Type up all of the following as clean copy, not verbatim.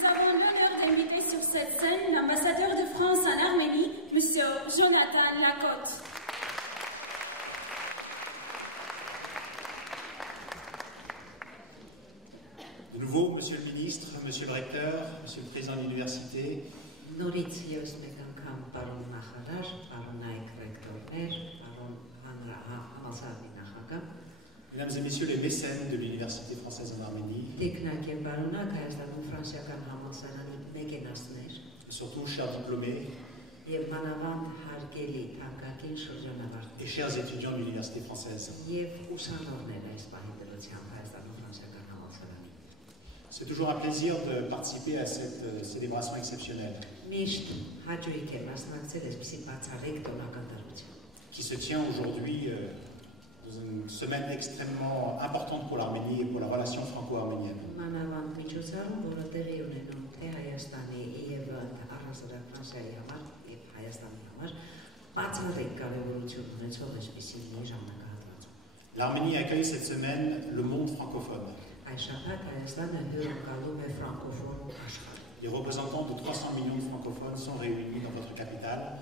nous avons l'honneur d'inviter sur cette scène l'ambassadeur de France en Arménie, M. Jonathan Lacotte. De nouveau, Monsieur le Ministre, Monsieur le Recteur, Monsieur le Président de l'Université, Mesdames et Messieurs les mécènes de l'Université française en Arménie, et surtout, chers diplômés et chers étudiants de l'Université française. C'est toujours un plaisir de participer à cette célébration exceptionnelle qui se tient aujourd'hui dans une semaine extrêmement importante pour l'Arménie et pour la relation franco-arménienne. L'Arménie accueille cette semaine le monde francophone. Les représentants de 300 millions de francophones sont réunis dans votre capitale.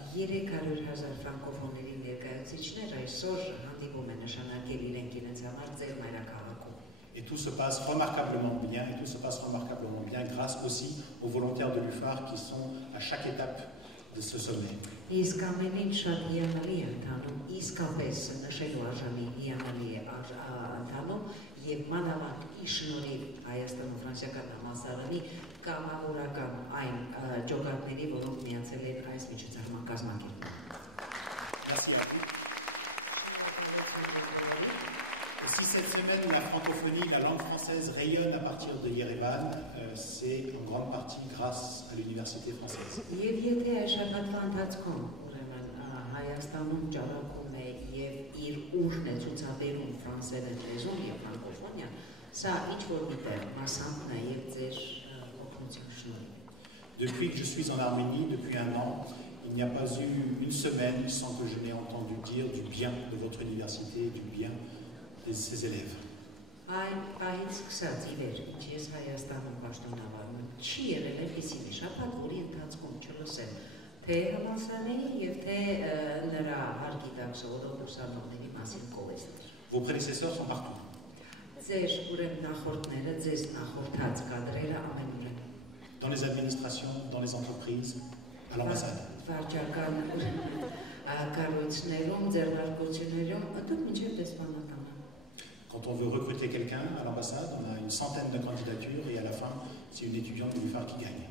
Et tout se passe remarquablement bien, grâce aussi aux volontaires de l'UFAR qui sont à chaque étape de ce sommet. Merci à vous. Si cette semaine la francophonie, la langue française rayonne à partir de Yerevan, c'est en grande partie grâce à l'université française. Depuis que je suis en Arménie, depuis un an, il n'y a pas eu une semaine sans que je n'ai entendu dire du bien de votre université, du bien de ses élèves. Vos prédécesseurs sont partout. Dans les administrations, dans les entreprises, à l'ambassade. Quand on veut recruter quelqu'un à l'ambassade, on a une centaine de candidatures et à la fin, c'est une étudiante de l'UFAR qui gagne.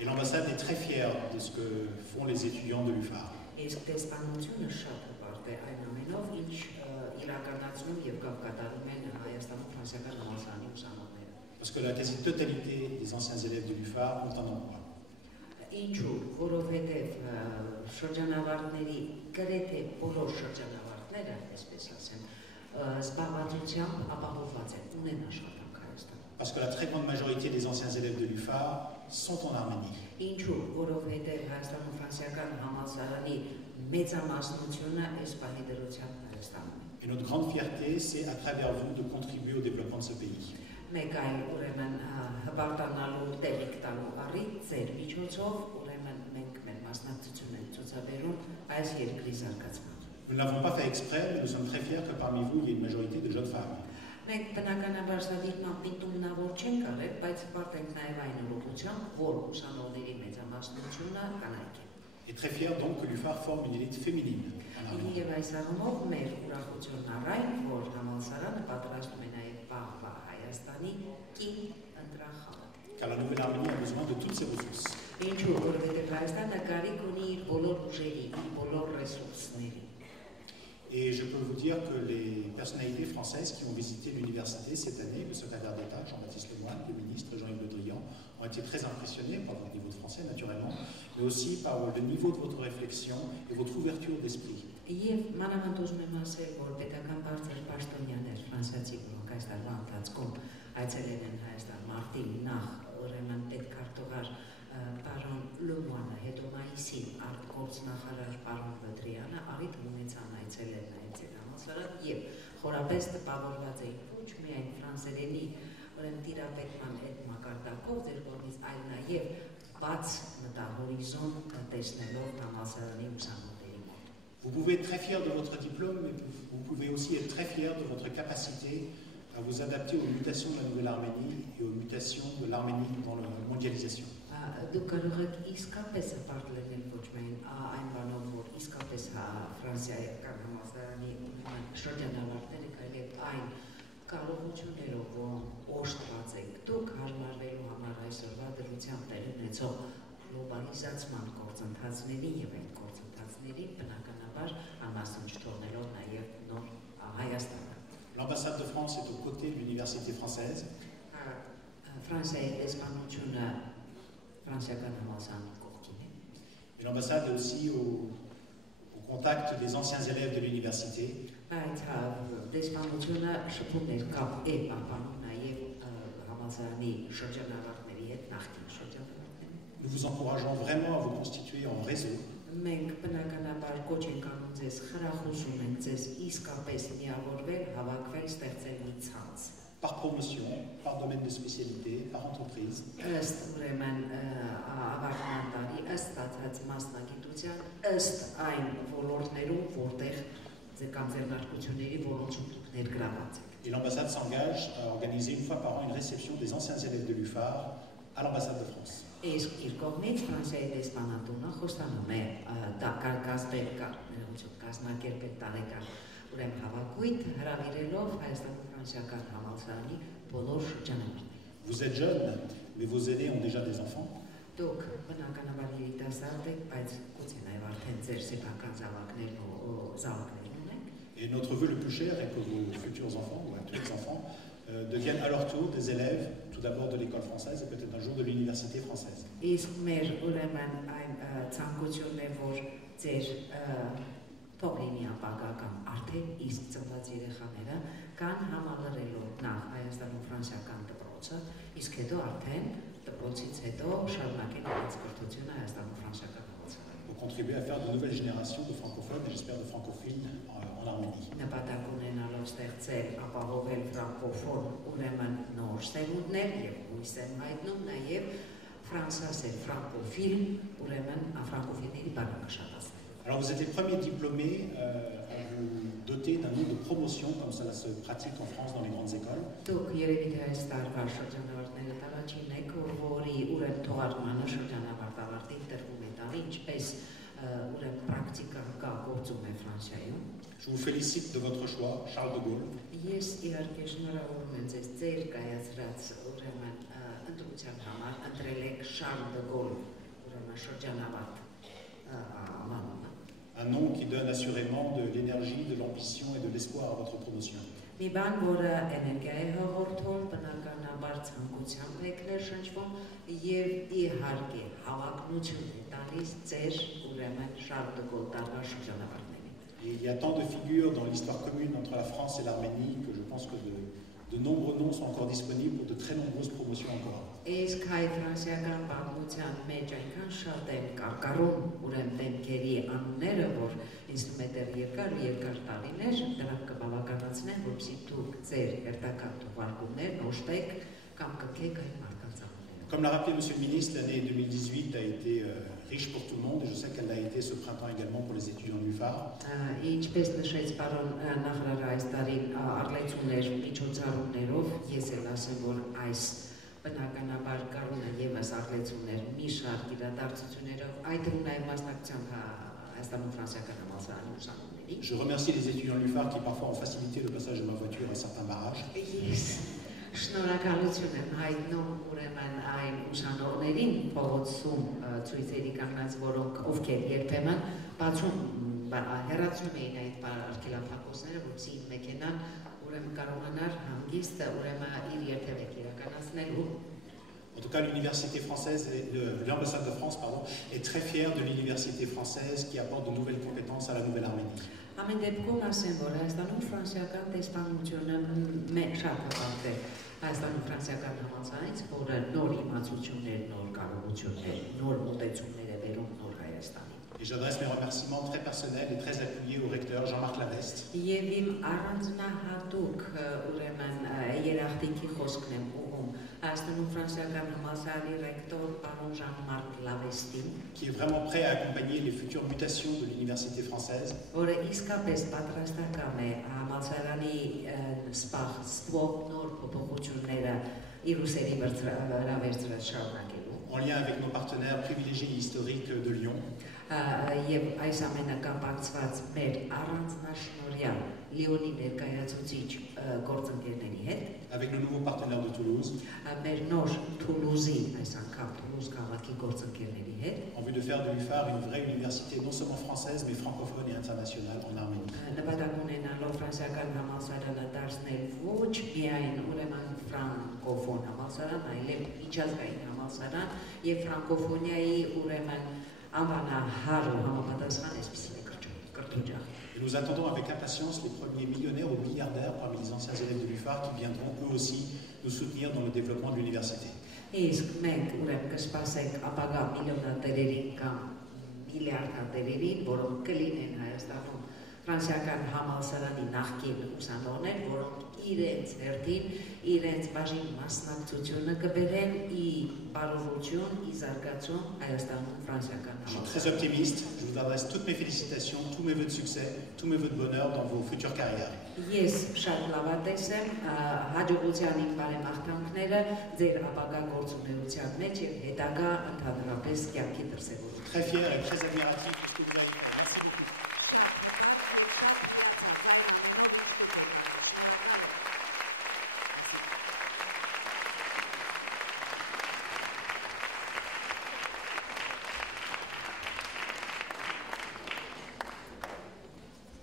Et l'ambassade est très fière de ce que font les étudiants de l'UFAR. Parce que la quasi-totalité des anciens élèves de l'UFAR ont un emploi. Parce que la très grande majorité des anciens élèves de l'UFAR sont en Arménie. Et notre grande fierté, c'est à travers vous de contribuer au développement de ce pays. Nous ne l'avons pas fait exprès, mais nous sommes très fiers que parmi vous, il y ait une majorité de jeunes femmes. Et très fiers donc que l'UFAR forme une élite féminine en Arménie. Car la nouvelle Arménie a besoin de toutes ses ressources. Et je peux vous dire que les personnalités françaises qui ont visité l'université cette année, le secrétaire d'État Jean-Baptiste Lemoyne, le ministre Jean-Yves Le Drian, ont été très impressionnés par votre niveau de français naturellement, mais aussi par le niveau de votre réflexion et votre ouverture d'esprit. ուրեմն պետքարտուղար պարոն Լոմանը, հետո մայիսին արտգործնախարար պարոն Բդրյանը առիթ ունեցան այցելել նաև ձեր համալսարան եւ խորապես տպավորված էին ոչ միայն ֆրանսերենի ուրեմն տիրապետման այդ մակարդակով ձեր կողմից, այլ նաև բաց մտահորիզոն տեսնելով համալսարանի ուսանողների մոտ։ Vous pouvez être très fier de votre diplôme, mais vous pouvez aussi être très fier de votre capacité à vous adapter aux mutations de la Nouvelle-Arménie et aux mutations de l'Arménie dans la mondialisation. Դուք կարող եք իսկապես հպարտ լինել ոչ միայն այն բանով, որ իսկապես ֆրանսիական համալսարանի շրջանավարտները կարելի այն կարողություններով, որ օժտված եք դուք հարմարվելու համար այսօրվա դրությամբ տեղ ունեցող գլոբալիզացման գործընթացների եւ այդ գործընթացների բնականաբար համասուն չթողնելով նաեւ նոր Հայաստանը։ L'ambassade de France est aux côtés de l'université française. Ֆրանսիայի դեսպանությունը ֆրանսիական համալսարանի կողքին է։ Et l'ambassade est aussi au contact des anciens élèves de l'université. Բայց դեսպանությունը շփումներ կապ է պահպանում նաև համալսարանի շրջանավարտների հետ նախկին շրջանավարտների։ Nous vous encourageons vraiment à vous constituer en réseau. Մենք բնականաբար կոչ ենք անում ձեզ, խրախուսում ենք ձեզ իսկապես միավորվել, հավաքվել, ստեղծել մի ցանց։ Par promotion, par domaine de spécialité, par entreprise. Ըստ ուրեմն ավարտման տարի, ըստ ստացած մասնագիտության, ըստ այն ոլորտներում, որտեղ կամ ձեռնարկությունների որոնցում դուք ներգրաված եք։ Et l'ambassade s'engage à organiser une fois par an une réception des anciens élèves de l'UFAR à l'ambassade de France. Իսկ իր կողմից Ֆրանսիայի դեսպանատունը խոստանում է կազմակերպել տարեկան ուրեմն հավաքույթ հրավիրելով Հայաստանի ֆրանսիական համալսարանի բոլոր շրջանավարտներին։ Vous êtes jeune, mais vos aînés ont déjà des enfants. Դուք բնականաբար երիտասարդ եք, բայց գուցե նաև արդեն ձեր սեփական զավակներ ունեք։ Et notre vœu le plus cher est que vos futurs enfants ou actuels enfants deviennent à leur tour des élèves, tout d'abord de l'école française et peut-être un jour de l'université française. Իսկ մեր ուրեմն այն ցանկությունն է, որ ձեր թողնի ապագա կամ արդեն իսկ ծնված երեխաները կան համալրելով նախ Հայաստանում ֆրանսիական դպրոցը, իսկ հետո արդեն դպրոցից հետո շարունակեն իրենց կրթությունը Հայաստանում ֆրանսիական համալսարանում։ Pour contribuer à faire de nouvelles générations de francophones et j'espère de francophiles en Arménie. Նպատակ ունենալով ստեղծել, ապահովել ֆրանկոֆոն ուրեմն նոր սերունդներ եւ հույս են հայտնում նաեւ ֆրանսիացի ֆրանկոֆիլ ուրեմն ֆրանկոֆիլների բանակաշատացնել։ Alors vous êtes les premiers diplômés à vous doter d'un nom de promotion comme ça se pratique en France dans les grandes écoles. Դուք երևի թե այս տարվա շրջանավարտները տարածին եք, որի ուրեմն թողարկմանը շրջանավարտավարտի տրվում է տալի, ինչպես ուրեմն պրակտիկա կա գործում է Ֆրանսիայում։ Je vous félicite de votre choix, Charles de Gaulle. Ես իհարկե շնորհավորում եմ ձեզ ձեր կայացրած ուրեմն ընտրության համար, ընտրել եք Charles de Gaulle ուրեմն շրջանավարտ անվանումը։ Un nom qui donne assurément de l'énergie, de l'ambition et de l'espoir à votre promotion. Մի բան, որը էներգիա է հաղորդում, բնականաբար ցանկությամբ եք ներշնչվում եւ իհարկե հավակնություն է տալիս ձեր ուրեմն Charles de Gaulle տարվա շրջանավարտներին։ Et il y a tant de figures dans l'histoire commune entre la France et l'Arménie que je pense que de nombreux noms sont encore disponibles pour de très nombreuses promotions encore. Իսկ հայ-ֆրանսիական պատմության մեջ այնքան շատ են կարկառում ուրեմն դեմքերի անունները, որ ինձ թվում է դեռ երկար տարիներ դրանք կբավականացնեն, որպեսզի դուք ձեր հերթական թողարկումներն օժտեք կամ կգեք այդ մարդկանց անունները։ Comme l'a rappelé Monsieur le Ministre, l'année 2018 a été riche pour tout le monde et je sais qu'elle l'a été ce printemps également pour les étudiants de l'UFAR. Ինչպես նշեց պարոն նախարարը այս տարին արտադրություններ միջոցառումներով, ես էլ ասեմ, որ այս բնականաբար կառուն է եւս արտադրություններ մի շարք իրադարձություններով, այդ թվում նաև մասնակցությամբ Հայաստանում ֆրանսիական համալսարանի ուսանողների։ Je remercie les étudiants de l'UFAR qui parfois ont facilité le passage de ma voiture à certains barrages. Շնորհակալություն եմ հայտնում ուրեմն այն ուսանողներին փողոցում ցույցերի կանգնած, որոնք ովքեր երբեմն բացում հեռացնում էին այդ արգելափակոցները, որպեսզի մեքենան ուրեմն կարողանար հանգիստ ուրեմն իր երթևեկը իրականացնելու։ En tout cas, l'université française, l'ambassade de France, est très fière de l'université française qui apporte de nouvelles compétences à la Nouvelle-Arménie. Ամեն դեպքում ասեմ, որ Հայաստանում ֆրանսիական դեսպանությունը շատ հպարտ է Հայաստանում ֆրանսիական համալսարանից, որը նոր իմացություններ, նոր կարողություններ, նոր մոտեցումներ է բերում նոր Հայաստանին։ Et j'adresse mes remerciements très personnels et très appuyés au recteur Jean-Marc Laveste. Եվ իմ առանձնահատուկ ուրեմն երախտիկի խոսքն եմ ուղղում Հայաստանում ֆրանսիական համալսարանի ռեկտոր պարոն Jean-Marc Laveste-ին, qui est vraiment prêt à accompagner les futures mutations de l'université française. Որը իսկապես պատրաստական է համալսարանի սպասվող նոր փոփոխությունները իր ուսերի վրա վերցրած շարունակելու։ En lien avec nos partenaires privilégiés et historiques de Lyon. Եվ այս ամենը կապակցված մեր առանձնաշնորհյալ Լիոնի ներկայացուցիչ գործընկերների հետ, avec nos nouveaux partenaires de Toulouse, մեր նոր Թուլուզի, այս անգամ Թուլուզ քաղաքի գործընկերների հետ, en vue de faire de l'UFAR une vraie université non seulement française mais francophone et internationale en Arménie. նպատակ ունենալով ֆրանսիական համալսարանը դարձնել ոչ միայն ուրեմն ֆրանկոֆոն համալսարան, այլև միջազգային համալսարան եւ ֆրանկոֆոնիայի ուրեմն անվանահար ու համապատասխան այսպիսի կրթօջախ։ Nous attendons avec impatience les premiers millionnaires ou milliardaires parmi les anciens élèves de l'UFAR qui viendront eux aussi nous soutenir dans le développement de l'université. Իսկ մենք ուրեմն կսպասենք ապագա միլիոնատերերին կամ միլիարդատերերին, որոնք կլինեն Հայաստանում ֆրանսիական համալսարանի նախկին ուսանողներ, որոնք իրենց հերթին իրենց բաժին մասնակցությունը կբերեն ի բարօրություն, ի զարգացում Հայաստանում ֆրանսիական Je suis très optimiste, je vous adresse toutes mes félicitations, tous mes vœux de succès, tous mes vœux de bonheur dans vos futures carrières. Ես շատ լավատես եմ հաջողության իմ բարեմաղթանքները ձեր ապագա գործունեության մեջ եւ հետագա ընդհանրապես կյանքի դրսեւորում։ Très fier et très admiratif de ce que vous avez fait. Merci beaucoup.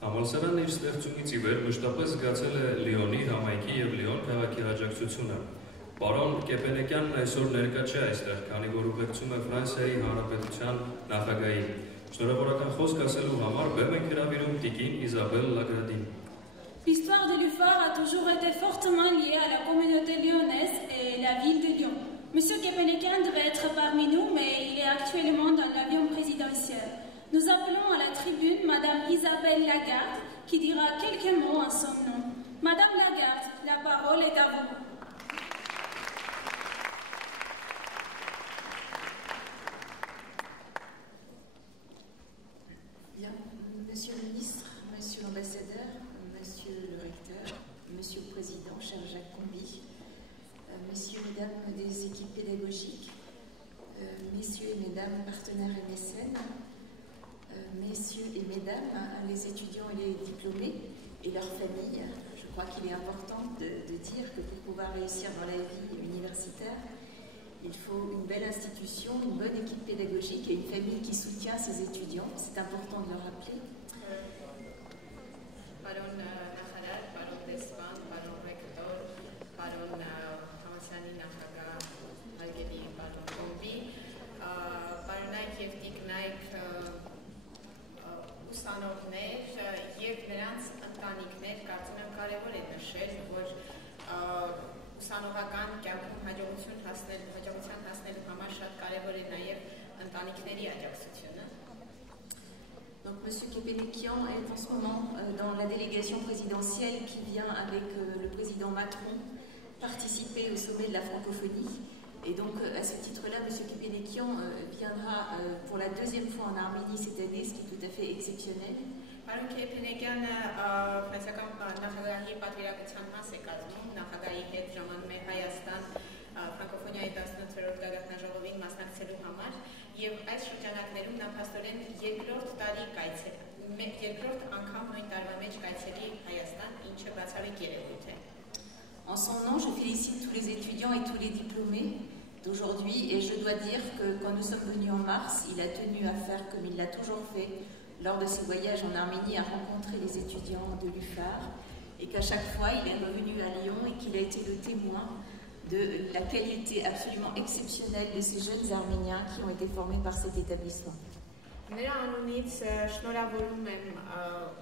Համալսարանը իր ստեղծումից ի վեր մշտապես զգացել է Լիոնի համայնքի եւ Լիոն քաղաքի աջակցությունը։ Պարոն Կեպենեկյանն այսօր ներկա չէ այստեղ, քանի որ ուղեկցում է Ֆրանսիայի Հանրապետության նախագահին։ Շնորհավորական խոսք ասելու համար բեմ ենք հրավիրում տիկին Իզաբել Լագրադին։ L'histoire de l'UFAR a toujours été fortement liée à la communauté lyonnaise et la ville de Lyon. Monsieur Kepenekian devait être parmi nous, mais il est actuellement dans l'avion présidentiel. Nous appelons à la tribune Madame Isabelle Lagarde, qui dira quelques mots en son nom. Madame Lagarde, la parole est à vous. Bien, Monsieur le ministre, Monsieur l'ambassadeur, Monsieur le recteur, Monsieur le président, cher Jacques Combi, Messieurs et Mesdames des équipes pédagogiques, Messieurs et Mesdames partenaires et mécènes, Messieurs et Mesdames, les étudiants et les diplômés et leurs familles. Je crois qu'il est important de dire que pour pouvoir réussir dans la vie universitaire, il faut une belle institution, une bonne équipe pédagogique et une famille qui soutient ses étudiants. C'est important de le rappeler. Պարոն նախարար, պարոն դեսպան, պարոն ռեկտոր, պարոն համալսարանի նախագահ, հարգելի պարոն Կոմբի, պարոնայք եւ տիկնայք ուսանողներ եւ նրանց ընտանիքներ, կարծում եմ կարեւոր է նշել, որ ուսանողական կյանքում հաջողության հասնելու համար շատ կարեւոր է նաեւ ընտանիքների աջակցությունը։ Donc, Monsieur Kepenekian est en ce moment dans la délégation présidentielle qui vient avec le président Macron participer au sommet de la francophonie. Et donc, à ce titre-là, Monsieur Kepenekian viendra pour la deuxième fois en Arménie cette année, ce qui est tout à fait exceptionnel. Պարոն Քեփենեկյանը ֆրանսիական նախագահի պատվիրակության մաս է կազմում, նախագահի հետ ժամանում է Հայաստան ֆրանկոֆոնիայի 18-րդ գագաթնաժողովին մասնակցելու համար եւ այս շրջանակներում նա փաստորեն երկրորդ անգամ նույն տարվա մեջ կայցելի Հայաստան, ինչը բացառիկ երևույթ է։ En son nom, je félicite tous les étudiants et tous les diplômés d'aujourd'hui et je dois dire que quand nous sommes venus en mars, il a tenu à faire comme il l'a toujours fait lors de ses voyages en Arménie à rencontrer les étudiants de l'UFAR et qu'à chaque fois il est revenu à Lyon et qu'il a été le témoin de la qualité absolument exceptionnelle de ces jeunes Arméniens qui ont été formés par cet établissement. Նրա անունից շնորհավորում եմ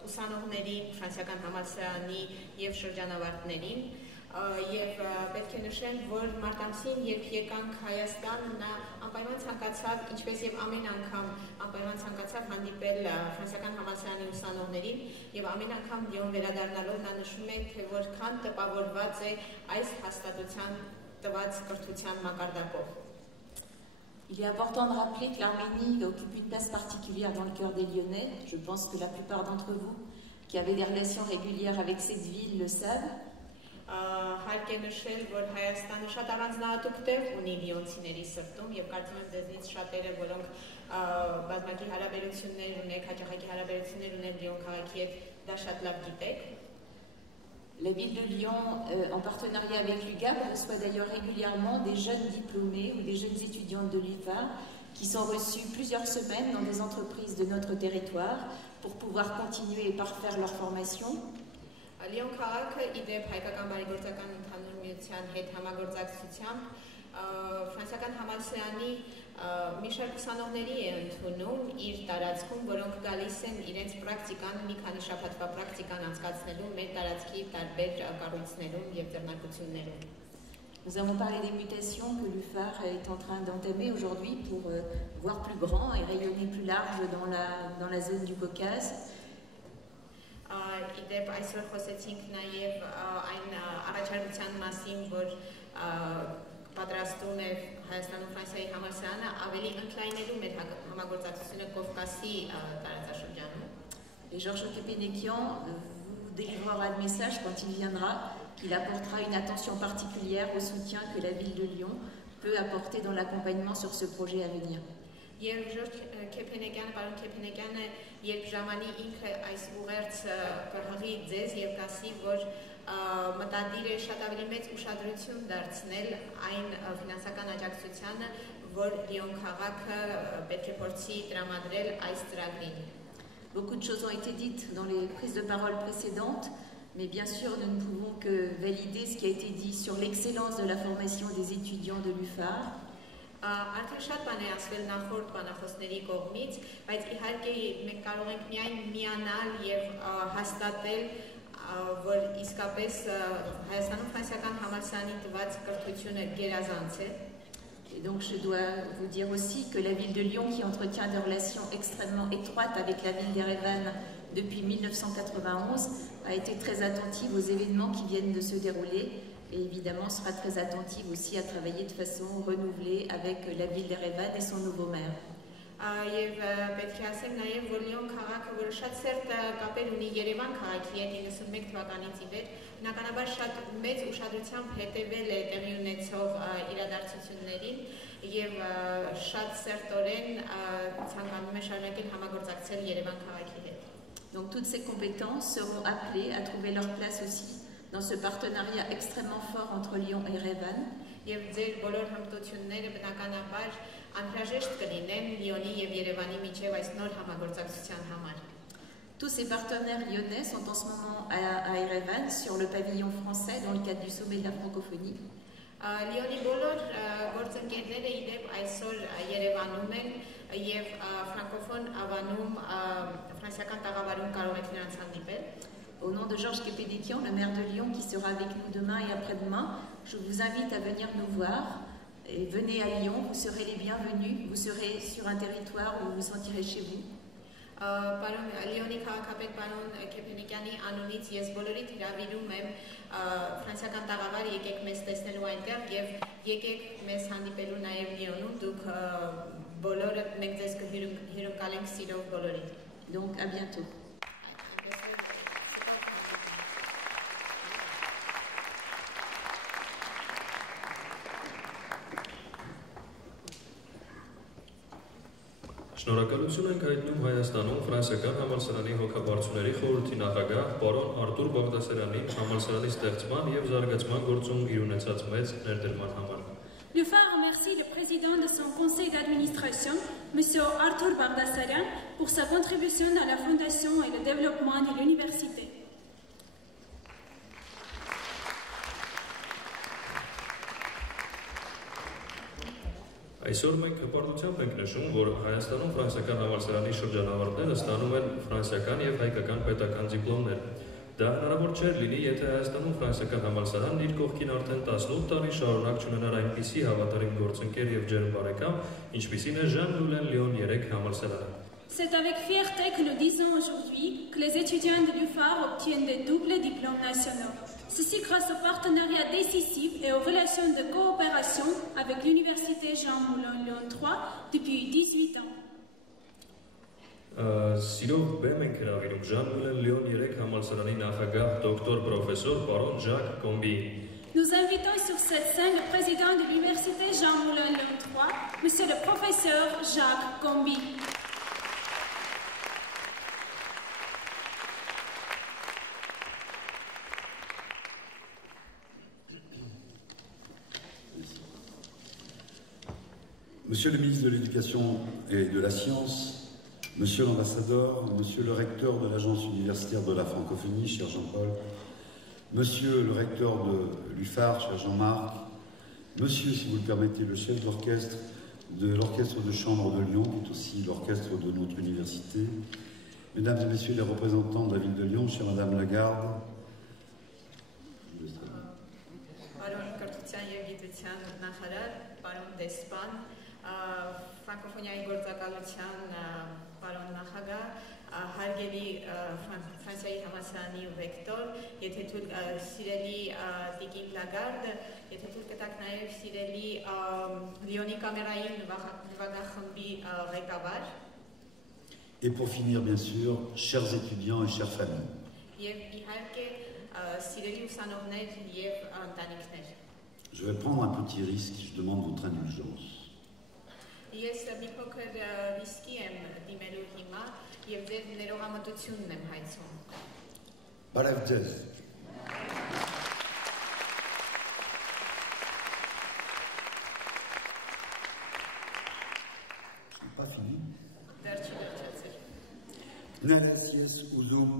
ուսանողների ֆրանսիական համալսարանի եւ շրջանավարտներին եւ պետք է նշեմ, որ մարտ ամսին, երբ եկանք Հայաստան, նա անպայման ցանկացավ, ինչպես եւ ամեն անգամ անպայման ցանկացավ հանդիպել ֆրանսիական համալսարանի ուսանողներին եւ ամեն անգամ Լիոն վերադառնալով նա նշում է, թե որքան տպավորված է այս հաստատության տված կրթության մակարդակով։ Il est important de rappeler que l'Arménie occupe une place particulière dans le cœur des Lyonnais. Je pense que la plupart d'entre vous qui avez des relations régulières avec cette ville le savent. Հարկ է նշել, որ Հայաստանը շատ առանձնահատուկ տեղ ունի լիոնցիների սրտում եւ կարծում եմ դեզնից շատերը, որոնք բազմակի հարաբերություններ ունեք, հաճախակի հարաբերություններ ունեն Լիոն քաղաքի հետ, դա շատ լավ գիտեք։ La ville de Lyon, en partenariat avec l'UGAP, reçoit d'ailleurs régulièrement des jeunes diplômés ou des jeunes étudiantes de l'UFAR qui sont reçus plusieurs semaines dans des entreprises de notre territoire pour pouvoir continuer et parfaire leur formation. Լիոն քաղաքը իդեպ հայկական բարեգործական ընդհանուր միության հետ համագործակցությամբ ֆրանսիական համալսարանի մի շարք ուսանողների է ընդունում իր տարածքում, որոնք գալիս են իրենց պրակտիկան, մի քանի շաբաթվա պրակտիկան անցկացնելու մեր տարածքի տարբեր կառույցներում եւ ձեռնարկություններում։ Nous avons parlé des mutations que l'UFAR est en train d'entamer aujourd'hui pour voir plus grand et rayonner plus large dans la zone du Caucase. Իդեպ այսօր խոսեցինք նաև այն առաջարկության մասին, որ պատրաստում է Հայաստան ու Ֆրանսիայի համալսարանը ավելի ընդլայնելու մեր համագործակցությունը Կովկասի տարածաշրջանում։ Et Georges Kepenekian vous délivrera le message quand il viendra qu'il apportera une attention particulière au soutien que la ville de Lyon peut apporter dans l'accompagnement sur ce projet à venir. Երբ Ժորժ Քեփենեգյանը, պարոն Քեփենեգյանը, երբ ժամանի ինքը այս ուղերձ կհղի ձեզ եւ կասի, որ մտադիր է շատ ավելի մեծ ուշադրություն դարձնել այն ֆինանսական աջակցությանը, որ Լիոն քաղաքը պետք է փորձի տրամադրել այս ծրագրին։ Beaucoup de choses ont été dites dans les prises de parole précédentes, mais bien sûr, nous ne pouvons que valider ce qui a été dit sur l'excellence de la formation des étudiants de l'UFAR. Արդեն շատ բան է ասվել նախորդ բանախոսների կողմից, բայց իհարկե մենք կարող ենք միայն միանալ եւ հաստատել, որ իսկապես Հայաստանում ֆրանսիական համալսարանի տված կրթությունը գերազանց է։ Et donc je dois vous dire aussi que la ville de Lyon, qui entretient des relations extrêmement étroites avec la ville d'Erevan depuis 1991, a été très attentive aux événements qui viennent de se dérouler et évidemment sera très attentive aussi à travailler de façon renouvelée avec la ville d'Erevan et son nouveau maire. Եվ պետք է ասեմ նաև, որ Լիոն քաղաքը, որը շատ սերտ կապեր ունի Երևան քաղաքի հետ 91 թվականից ի վեր, բնականաբար շատ մեծ ուշադրությամբ հետևել է տեղի ունեցող իրադարձություններին եւ շատ սերտորեն ցանկանում է շարունակել համագործակցել Երևան քաղաքի հետ։ Donc toutes ces compétences seront appelées à trouver leur place aussi dans ce partenariat extrêmement fort entre Lyon et Erevan. Եվ ձեր բոլոր հմտությունները բնականաբար անհրաժեշտ կլինեն Լիոնի եւ Երևանի միջև այս նոր համագործակցության համար։ Tous ces partenaires lyonnais sont en ce moment à Erevan sur le pavillon français dans le cadre du sommet de la francophonie. Լիոնի բոլոր գործընկերները իդեպ այսօր Երևանում են եւ ֆրանկոֆոն ավանում ֆրանսիական տաղավարում կարող եք նրանց հանդիպել։ Au nom de Georges Kepenekian, le maire de Lyon qui sera avec nous demain et après-demain, je vous invite à venir nous voir. Et venez à Lyon, vous serez les bienvenus, vous serez sur un territoire où vous vous sentirez chez vous. Պարոն Լիոնի քաղաքապետ պարոն Քեփենեգյանի անունից ես բոլորիդ հրավիրում եմ ֆրանսիական տաղավար, եկեք մեզ տեսնելու այնտեղ եւ եկեք մեզ հանդիպելու նաեւ Լիոնում, դուք բոլորը մենք ձեզ կհյուրընկալենք սիրով բոլորիդ։ Donc à bientôt. Շնորհակալություն ենք հայտնում Հայաստանում ֆրանսիական համալսարանի հոգաբարձուների խորհրդի նախագահ պարոն Արտուր Բաղդասարյանին համալսարանի ստեղծման եւ զարգացման գործում իր ունեցած մեծ ներդրման համար։ L'UFAR remercie le président de son conseil d'administration, M. Arthur Bardasarian, pour sa contribution à la fondation et le développement de l'université. Այսօր մենք հպարտությամբ ենք նշում, որ Հայաստանում ֆրանսիական համալսարանի շրջանավարտները ստանում են ֆրանսիական եւ հայկական պետական դիպլոմներ։ Դա հնարավոր չէր լինի, եթե Հայաստանում ֆրանսիական համալսարանն իր կողքին արդեն 18 տարի շարունակ չունենար այնպիսի հավատարիմ գործընկեր եւ ջերմ բարեկամ, ինչպիսին է Jean Moulin Lyon 3 համալսարանը։ C'est avec fierté que nous disons aujourd'hui que les étudiants de l'UFAR obtiennent des doubles diplômes nationaux. Ceci grâce au partenariat décisif et aux relations de coopération avec l'Université Jean Moulin Lyon 3 depuis 18 ans. Սիրով բեմ ենք հրավիրում Jean Moulin Lyon 3 համալսարանի նախագահ դոկտոր պրոֆեսոր պարոն Jacques Combi. Nous invitons sur cette scène le président de l'Université Jean Moulin Lyon 3, monsieur le professeur Jacques Combi. Monsieur le ministre de l'Éducation et de la Science, Monsieur l'ambassadeur, Monsieur le recteur de l'Agence universitaire de la francophonie, cher Jean-Paul, Monsieur le recteur de l'UFAR, cher Jean-Marc, Monsieur, si vous le permettez, le chef d'orchestre de l'orchestre de chambre de Lyon, qui est aussi l'orchestre de notre université, Mesdames et Messieurs les représentants de la ville de Lyon, chère Madame Lagarde, Ֆրանկոֆոնիայի գործակալության պարոն նախագահ, հարգելի Ֆրանսիայի համալսարանի ռեկտոր, եթե թույլ սիրելի Տիկին Լագարդ, եթե թույլ կտաք նաև սիրելի Լիոնի կամերայի նվագախմբի ղեկավար։ Et pour finir, bien sûr, chers étudiants et chères familles. Եվ իհարկե սիրելի ուսանողներ եւ ընտանիքներ։ Je vais prendre un petit risque, je demande votre indulgence. Ես մի փոքր ռիսկի եմ դիմելու հիմա եւ ձեր ներողամտությունն եմ հայցում։ Բարև։ Je n'ai pas fini. Նարես ես ուզում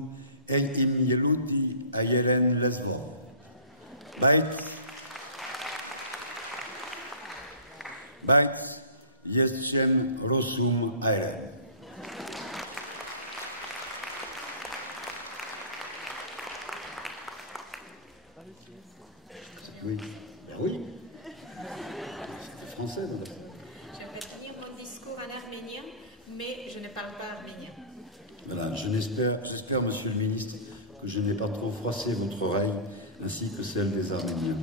էլ իմ ելույթի այերեն լեզվով, բայց ես չեմ ռոսում այրեն։ Oui, ben oui, c'est français. Je vais tenir mon discours en arménien, mais je ne parle pas arménien. Voilà, j'espère, Monsieur le Ministre, que je n'ai pas trop froissé votre oreille, ainsi que celle des Arméniens.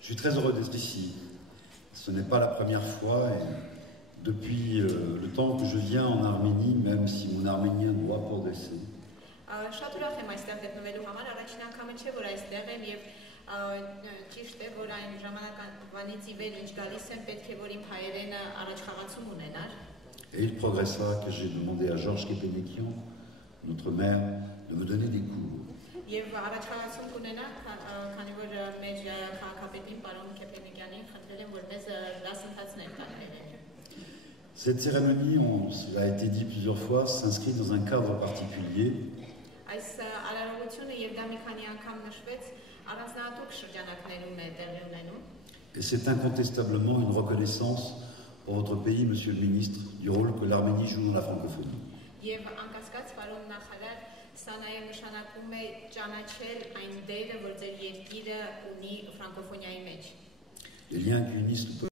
Je suis très heureux d'être ici. Ce n'est pas la première fois, et depuis le temps que je viens en Arménie, même si mon arménien doit progresser. Et il progressera que j'ai demandé à Georges Kepenekian, notre maire, de me donner des cours. Cette cérémonie, cela a été dit plusieurs fois, s'inscrit dans un cadre particulier. Et c'est incontestablement une reconnaissance pour votre pays, Monsieur le Ministre, du rôle que l'Arménie joue dans la francophonie. Les liens qui unissent le peuple